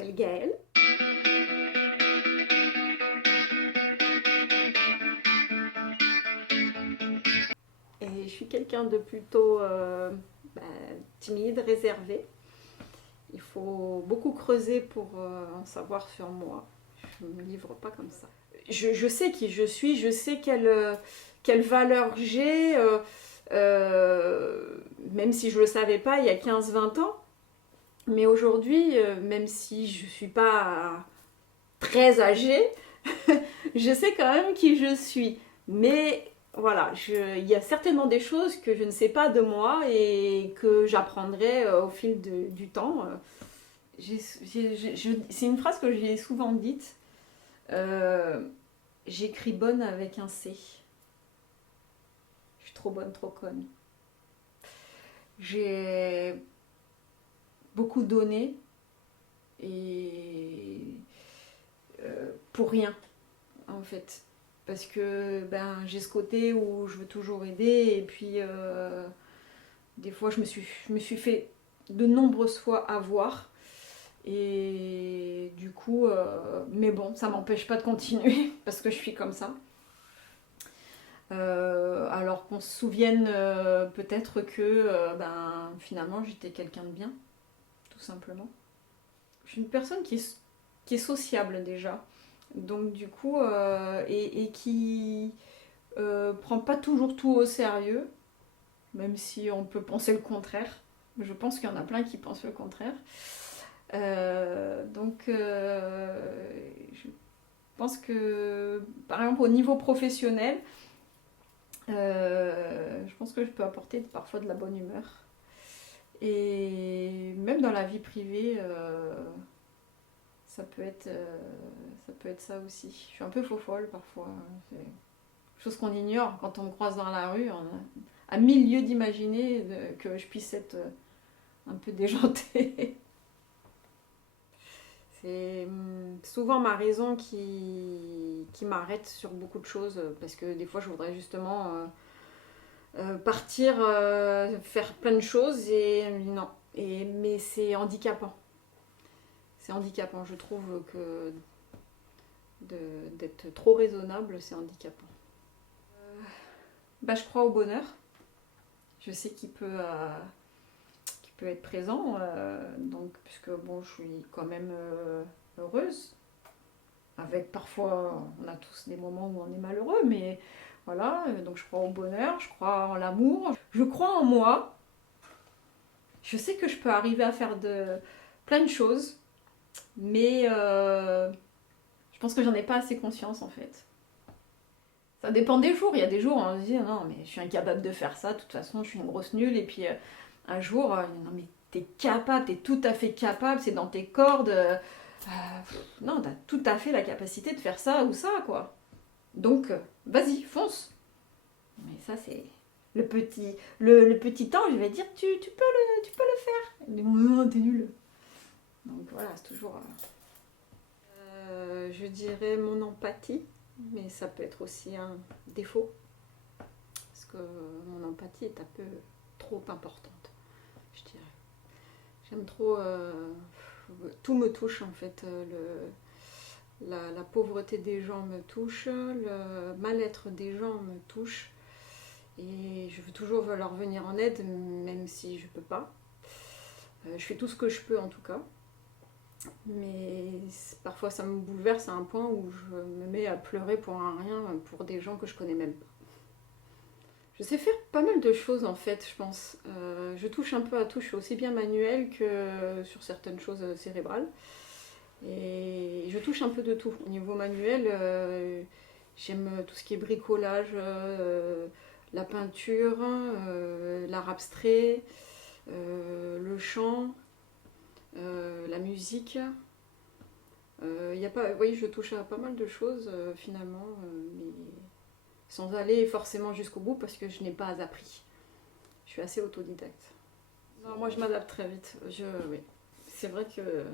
m'appelle Gaëlle. Et je suis quelqu'un de plutôt bah, timide, réservé. Il faut beaucoup creuser pour en savoir sur moi. Je ne me livre pas comme ça. Je sais qui je suis, je sais quelle valeur j'ai, même si je ne le savais pas il y a 15-20 ans. Mais aujourd'hui, même si je ne suis pas très âgée, je sais quand même qui je suis. Mais voilà, il y a certainement des choses que je ne sais pas de moi et que j'apprendrai au fil du temps. C'est une phrase que j'ai souvent dite. Euh, J'écris bonne avec un C. Je suis trop bonne, trop conne. J'ai beaucoup donné et pour rien en fait. Parce que ben, j'ai ce côté où je veux toujours aider et puis des fois je me suis fait de nombreuses fois avoir et du coup mais bon ça m'empêche pas de continuer parce que je suis comme ça. Alors qu'on se souvienne peut-être que ben, finalement j'étais quelqu'un de bien, tout simplement. Je suis une personne qui est sociable déjà, donc du coup, et qui prend pas toujours tout au sérieux, même si on peut penser le contraire. Je pense qu'il y en a plein qui pensent le contraire. Donc, je pense que, par exemple, au niveau professionnel, je pense que je peux apporter parfois de la bonne humeur. Et même dans la vie privée, ça peut être ça aussi. Je suis un peu faux-folle parfois. C'est chose qu'on ignore quand on me croise dans la rue. On a à mille lieues d'imaginer que je puisse être un peu déjantée. C'est souvent ma raison qui m'arrête sur beaucoup de choses parce que des fois je voudrais justement partir, faire plein de choses et non. Mais c'est handicapant. C'est handicapant. Je trouve que d'être trop raisonnable, c'est handicapant. Bah, je crois au bonheur. Je sais qu'il peut être présent, donc, puisque bon, je suis quand même heureuse. Avec parfois, on a tous des moments où on est malheureux, mais voilà, donc je crois au bonheur, je crois en l'amour, je crois en moi. Je sais que je peux arriver à faire plein de choses, mais je pense que j'en ai pas assez conscience en fait. Ça dépend des jours. Il y a des jours où on se dit non, mais je suis incapable de faire ça, de toute façon, je suis une grosse nulle. Et puis un jour, non, mais t'es capable, t'es tout à fait capable, c'est dans tes cordes. Non, t'as tout à fait la capacité de faire ça ou ça, quoi. Donc, vas-y, fonce. Mais ça, c'est le petit ange, il va dire tu peux le faire. Mais non, t'es nul. Donc voilà, c'est toujours. Je dirais mon empathie, mais ça peut être aussi un défaut. Parce que mon empathie est un peu trop importante, je dirais. J'aime trop. Tout me touche en fait. La pauvreté des gens me touche, le mal-être des gens me touche. Et je veux toujours leur venir en aide, même si je peux pas. Je fais tout ce que je peux en tout cas. Mais parfois ça me bouleverse à un point où je me mets à pleurer pour un rien, pour des gens que je connais même pas. Je sais faire pas mal de choses en fait, je pense. Je touche un peu à tout, je suis aussi bien manuelle que sur certaines choses cérébrales. Et je touche un peu de tout. Au niveau manuel, j'aime tout ce qui est bricolage, la peinture, l'art abstrait, le chant, la musique. Y a pas, oui, je touche à pas mal de choses finalement, mais sans aller forcément jusqu'au bout parce que je n'ai pas appris. Je suis assez autodidacte. Non, moi je m'adapte très vite. Oui. C'est vrai que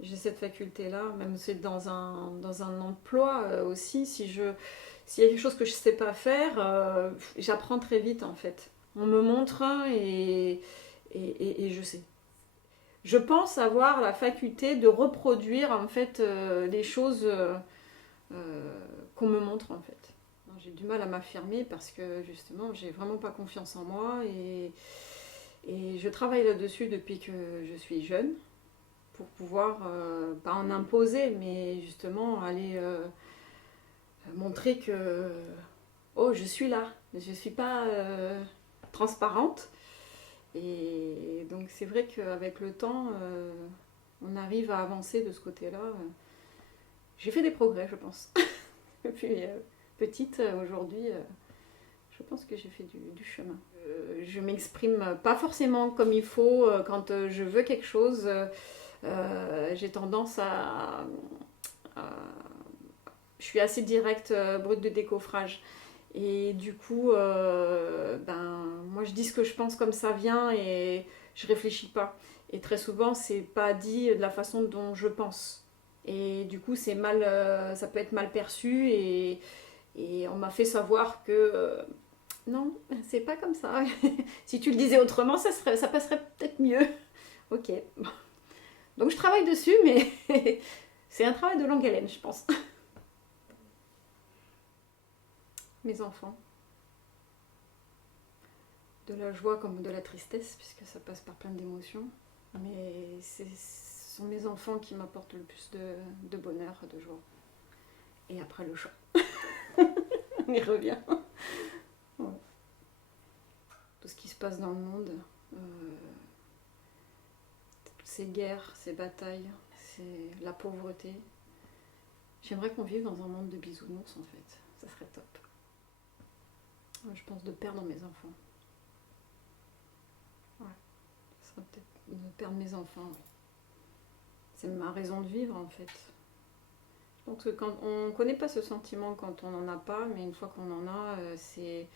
j'ai cette faculté-là, même c'est dans un emploi aussi. S'il y a quelque chose que je ne sais pas faire, j'apprends très vite en fait. On me montre et je sais. je pense avoir la faculté de reproduire en fait les choses qu'on me montre en fait. J'ai du mal à m'affirmer parce que justement j'ai vraiment pas confiance en moi et je travaille là-dessus depuis que je suis jeune pour pouvoir, pas en imposer, mais justement aller montrer que oh je suis là, je suis pas transparente. Et donc c'est vrai qu'avec le temps, on arrive à avancer de ce côté-là. J'ai fait des progrès, je pense. Depuis petite, aujourd'hui, je pense que j'ai fait du chemin. Je m'exprime pas forcément comme il faut quand je veux quelque chose. J'ai tendance à- je suis assez directe, brute de décoffrage. Et du coup, ben, moi je dis ce que je pense comme ça vient et je réfléchis pas. Et très souvent, c'est pas dit de la façon dont je pense. Et du coup, c'est mal, ça peut être mal perçu et on m'a fait savoir que non, c'est pas comme ça. Si tu le disais autrement, ça passerait peut-être mieux. Ok. Bon. Donc je travaille dessus, mais c'est un travail de longue haleine, je pense. Mes enfants. De la joie comme de la tristesse, puisque ça passe par plein d'émotions. Mais ce sont mes enfants qui m'apportent le plus de bonheur, de joie. Et après le chat. On y revient. Ouais. Tout ce qui se passe dans le monde, toutes ces guerres, ces batailles, c'est la pauvreté. J'aimerais qu'on vive dans un monde de bisounours en fait. Ça serait top. Je pense de perdre mes enfants. Ouais. Ça serait peut-être de perdre mes enfants. Ouais. C'est ma raison de vivre en fait. Donc quand on ne connaît pas ce sentiment quand on n'en a pas, mais une fois qu'on en a, c'est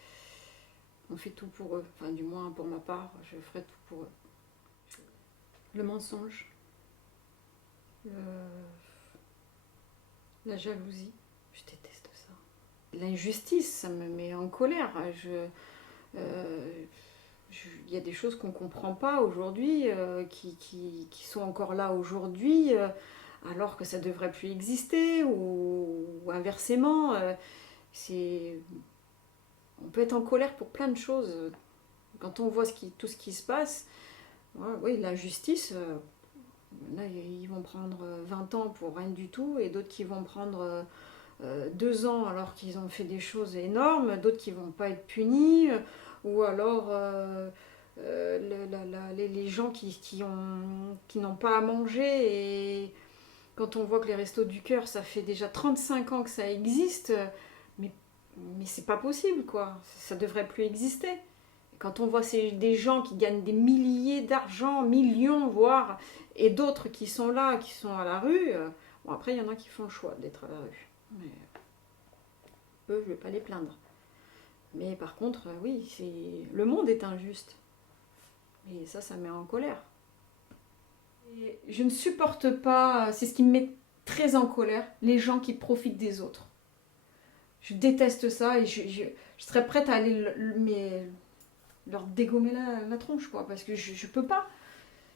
on fait tout pour eux. Enfin, du moins pour ma part, je ferai tout pour eux. Le mensonge, le- la jalousie, je déteste ça. L'injustice, ça me met en colère. Euh, il y a des choses qu'on ne comprend pas aujourd'hui, qui sont encore là aujourd'hui, alors que ça ne devrait plus exister, ou inversement. C'est on peut être en colère pour plein de choses. Quand on voit tout ce qui se passe, ouais, oui, l'injustice, là, ils vont prendre 20 ans pour rien du tout, et d'autres qui vont prendre 2 ans alors qu'ils ont fait des choses énormes, d'autres qui vont pas être punis, ou alors les gens qui n'ont pas à manger, et quand on voit que les restos du cœur, ça fait déjà 35 ans que ça existe, mais, mais c'est pas possible, quoi. Ça devrait plus exister. Quand on voit des gens qui gagnent des milliers d'argent, millions voire, et d'autres qui sont là, qui sont à la rue, bon après il y en a qui font le choix d'être à la rue. Mais eux, je vais pas les plaindre. Mais par contre, oui, le monde est injuste. Et ça met en colère. Et je ne supporte pas, c'est ce qui me met très en colère, les gens qui profitent des autres. Je déteste ça et je serais prête à aller leur dégommer la tronche, quoi, parce que je peux pas.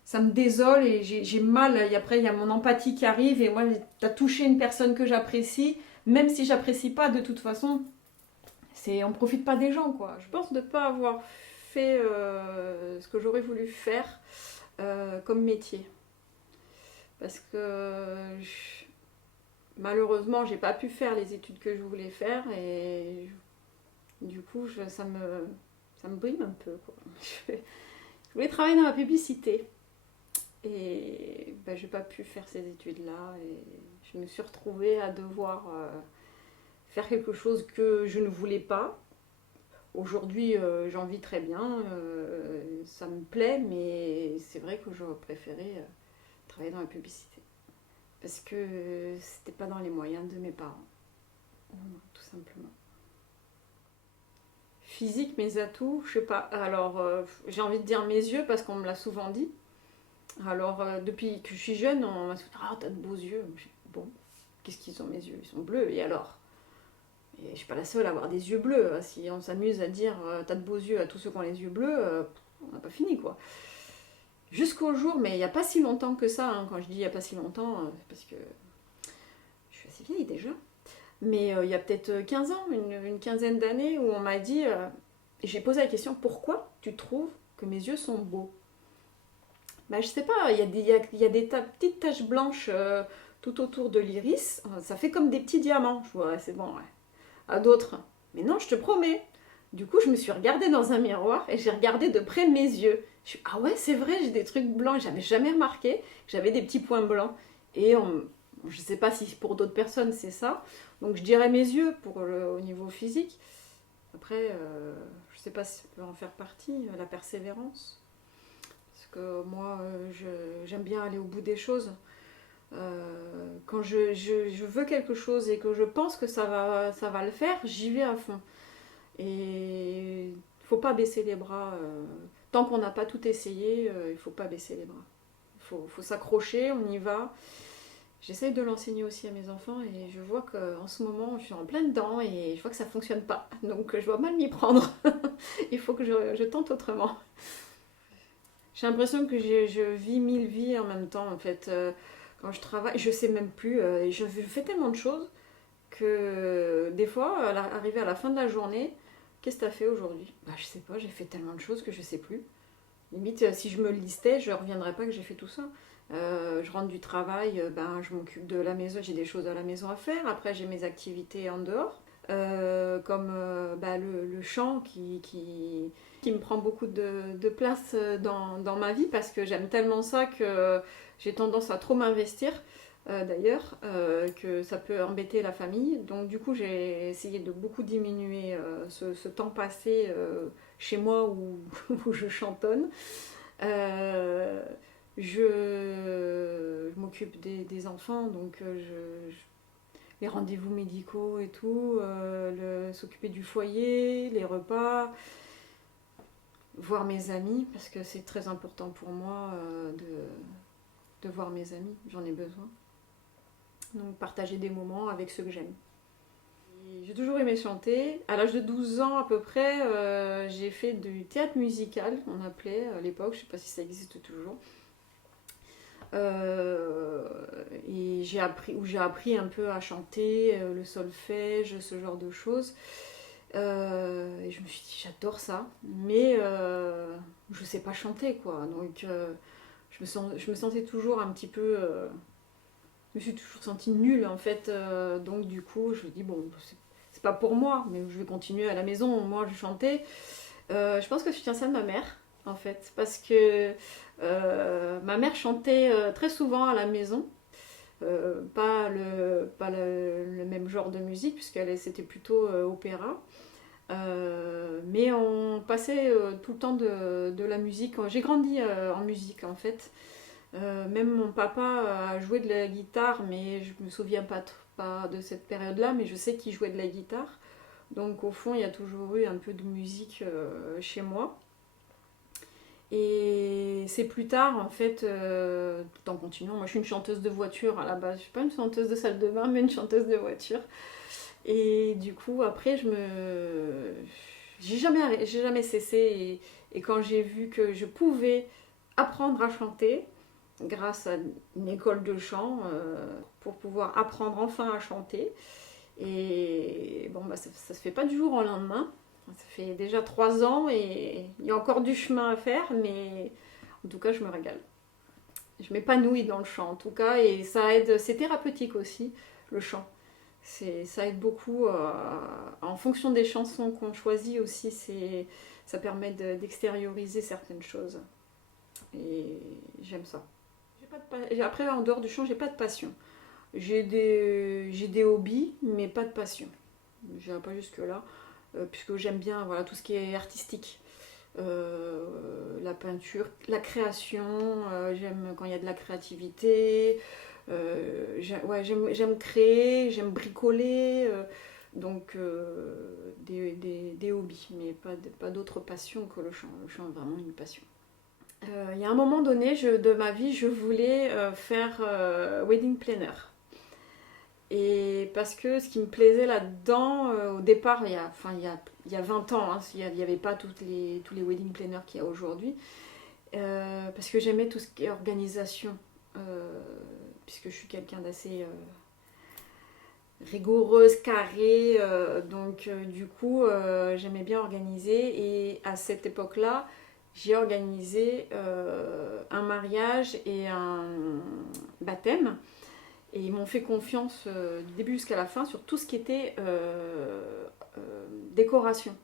Ça me désole et j'ai mal. Et après, il y a mon empathie qui arrive et moi, t'as touché une personne que j'apprécie, même si j'apprécie pas de toute façon, on profite pas des gens, quoi. Je pense de pas avoir fait ce que j'aurais voulu faire comme métier. Parce que malheureusement, j'ai pas pu faire les études que je voulais faire et du coup, ça me brime un peu, quoi. Je voulais travailler dans la publicité et ben, j'ai pas pu faire ces études-là et je me suis retrouvée à devoir faire quelque chose que je ne voulais pas. Aujourd'hui, j'en vis très bien, ça me plaît, mais c'est vrai que j'aurais préféré travailler dans la publicité. Parce que c'était pas dans les moyens de mes parents. Tout simplement. Physique, mes atouts, je sais pas. Alors, j'ai envie de dire mes yeux parce qu'on me l'a souvent dit. Alors, depuis que je suis jeune, on m'a dit ah, t'as de beaux yeux. Bon, qu'est-ce qu'ils ont mes yeux? Ils sont bleus, et alors? Et je suis pas la seule à avoir des yeux bleus. Si on s'amuse à dire t'as de beaux yeux à tous ceux qui ont les yeux bleus, on n'a pas fini, quoi. Jusqu'au jour, mais il n'y a pas si longtemps que ça, hein. Quand je dis il n'y a pas si longtemps, c'est parce que je suis assez vieille déjà. Mais il y a peut-être 15 ans, une quinzaine d'années, où on m'a dit, j'ai posé la question, pourquoi tu trouves que mes yeux sont beaux? Bah, je sais pas, il y a des petites taches blanches tout autour de l'iris, ça fait comme des petits diamants. Je vois, ouais, c'est bon, ouais. À d'autres, mais non, je te promets. Du coup, je me suis regardée dans un miroir et j'ai regardé de près mes yeux. Je suis, ah ouais, c'est vrai, j'ai des trucs blancs, j'avais jamais remarqué, j'avais des petits points blancs. Et je sais pas si pour d'autres personnes c'est ça, donc je dirais mes yeux au niveau physique. Après, je sais pas si ça peut en faire partie, la persévérance. Parce que moi, j'aime bien aller au bout des choses. Quand je veux quelque chose et que je pense que ça va le faire, j'y vais à fond. Et il faut pas baisser les bras. Tant qu'on n'a pas tout essayé, il faut pas baisser les bras. Faut s'accrocher, on y va. J'essaye de l'enseigner aussi à mes enfants et je vois qu'en ce moment, je suis en plein dedans et je vois que ça fonctionne pas. Donc je dois mal m'y prendre. Il faut que je tente autrement. J'ai l'impression que je vis mille vies en même temps en fait. Quand je travaille, je sais même plus. Je fais tellement de choses que des fois, arrivé à la fin de la journée, qu'est-ce que tu as fait aujourd'hui? Bah, je sais pas, j'ai fait tellement de choses que je sais plus. Limite, si je me le listais, je ne reviendrais pas que j'ai fait tout ça. Je rentre du travail, ben, je m'occupe de la maison, j'ai des choses à la maison à faire. Après, j'ai mes activités en dehors, comme bah, le chant qui me prend beaucoup de place dans ma vie parce que j'aime tellement ça que j'ai tendance à trop m'investir. D'ailleurs, que ça peut embêter la famille. Donc du coup, j'ai essayé de beaucoup diminuer ce temps passé chez moi où je chantonne. Euh, je m'occupe des enfants, donc les rendez-vous médicaux et tout, s'occuper du foyer, les repas, voir mes amis, parce que c'est très important pour moi de voir mes amis, j'en ai besoin. Donc partager des moments avec ceux que j'aime. J'ai toujours aimé chanter. À l'âge de 12 ans à peu près, j'ai fait du théâtre musical, on appelait à l'époque, je ne sais pas si ça existe toujours. Et j'ai appris un peu à chanter, le solfège, ce genre de choses. Et je me suis dit, j'adore ça, mais je ne sais pas chanter, quoi. Donc je me sentais toujours un petit peu... je me suis toujours sentie nulle, en fait. Donc du coup, je me dis, bon, c'est pas pour moi, mais je vais continuer à la maison. Moi, je chantais. Je pense que je tiens ça de ma mère, en fait, parce que ma mère chantait très souvent à la maison. Pas le même genre de musique, c'était plutôt opéra. Mais on passait tout le temps de la musique. J'ai grandi en musique, en fait. Même mon papa a joué de la guitare, mais je me souviens pas de cette période-là, mais je sais qu'il jouait de la guitare. Donc au fond, il y a toujours eu un peu de musique chez moi. Et c'est plus tard, en fait, tout en continuant. Moi, je suis une chanteuse de voiture à la base. Je suis pas une chanteuse de salle de bain, mais une chanteuse de voiture. Et du coup, après, j'ai jamais cessé. Et quand j'ai vu que je pouvais apprendre à chanter, grâce à une école de chant, pour pouvoir apprendre enfin à chanter. Et bon, bah, ça se fait pas du jour au lendemain. Ça fait déjà 3 ans et il y a encore du chemin à faire, mais en tout cas, je me régale. Je m'épanouis dans le chant, en tout cas, et ça aide. C'est thérapeutique aussi, le chant. Ça aide beaucoup. En fonction des chansons qu'on choisit aussi, ça permet d'extérioriser certaines choses. Et j'aime ça. Après, en dehors du chant, j'ai pas de passion. J'ai des hobbies, mais pas de passion. Je n'irai pas jusque-là, puisque j'aime bien voilà, tout ce qui est artistique. La peinture, la création, j'aime quand il y a de la créativité, j'aime créer, j'aime bricoler, donc des hobbies, mais pas d'autres passions que le chant. Le chant est vraiment une passion. Il y a un moment donné de ma vie, je voulais faire wedding planner. Et parce que ce qui me plaisait là-dedans, au départ, il y a 20 ans, hein, il n'y avait pas tous les wedding planners qu'il y a aujourd'hui. parce que j'aimais tout ce qui est organisation, puisque je suis quelqu'un d'assez rigoureuse, carrée, donc du coup j'aimais bien organiser, et à cette époque-là j'ai organisé un mariage et un baptême, et ils m'ont fait confiance du début jusqu'à la fin sur tout ce qui était décoration.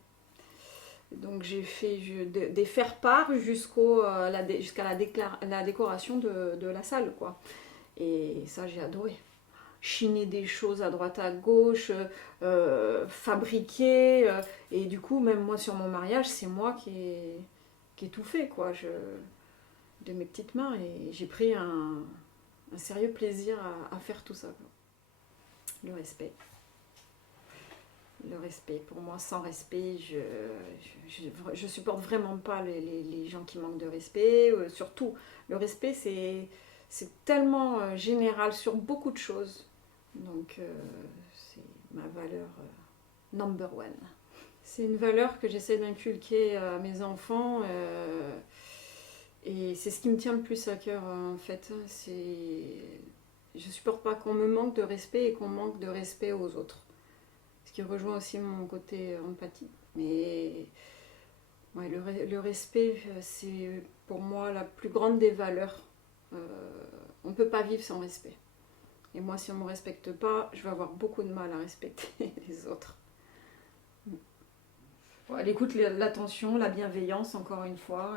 Donc j'ai fait des faire-part jusqu'à la décoration de la salle, quoi. Et ça, j'ai adoré. Chiner des choses à droite à gauche, fabriquer. Et du coup, même moi sur mon mariage, c'est moi qui ai tout fait, quoi. De mes petites mains. Et j'ai pris un sérieux plaisir à faire tout ça, quoi. Le respect. Le respect. Pour moi, sans respect, je supporte vraiment pas les gens qui manquent de respect. Surtout, le respect, c'est tellement général sur beaucoup de choses. Donc, c'est ma valeur number one. C'est une valeur que j'essaie d'inculquer à mes enfants. Et c'est ce qui me tient le plus à cœur, en fait. Je supporte pas qu'on me manque de respect et qu'on manque de respect aux autres. Ce qui rejoint aussi mon côté empathie. Mais ouais, le respect, c'est pour moi la plus grande des valeurs. On ne peut pas vivre sans respect. Et moi, si on ne me respecte pas, je vais avoir beaucoup de mal à respecter les autres. Ouais, l'écoute, l'attention, la bienveillance, encore une fois,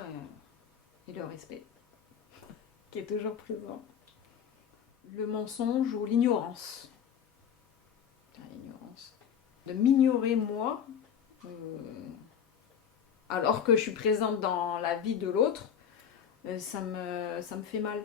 et le respect, qui est toujours présent. Le mensonge ou l'ignorance. L'ignorance. De m'ignorer moi, alors que je suis présente dans la vie de l'autre, ça me fait mal.